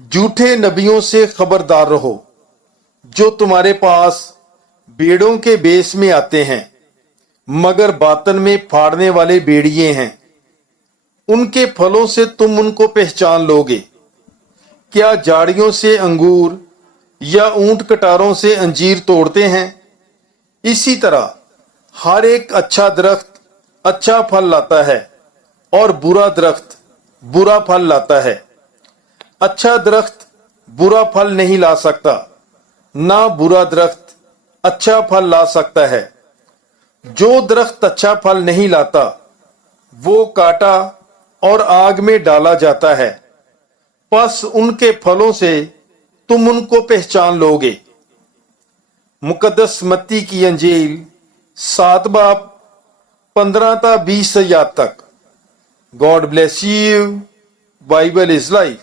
झूठे नबियों से खबरदार रहो जो तुम्हारे पास बेड़ों के बेस में आते हैं मगर बातन में फाड़ने वाले बेड़िए हैं। उनके फलों से तुम उनको पहचान लोगे। क्या झाड़ियों से अंगूर या ऊंट कटारों से अंजीर तोड़ते हैं? इसी तरह हर एक अच्छा दरख्त अच्छा फल लाता है और बुरा दरख्त बुरा फल लाता है। अच्छा दरख्त बुरा फल नहीं ला सकता, ना बुरा दरख्त अच्छा फल ला सकता है। जो दरख्त अच्छा फल नहीं लाता वो काटा और आग में डाला जाता है। बस उनके फलों से तुम उनको पहचान लोगे। मुकद्दस मत्ती की अंजील 7 बाब 15 ता 20 आयत तक। God bless you. Bible is life.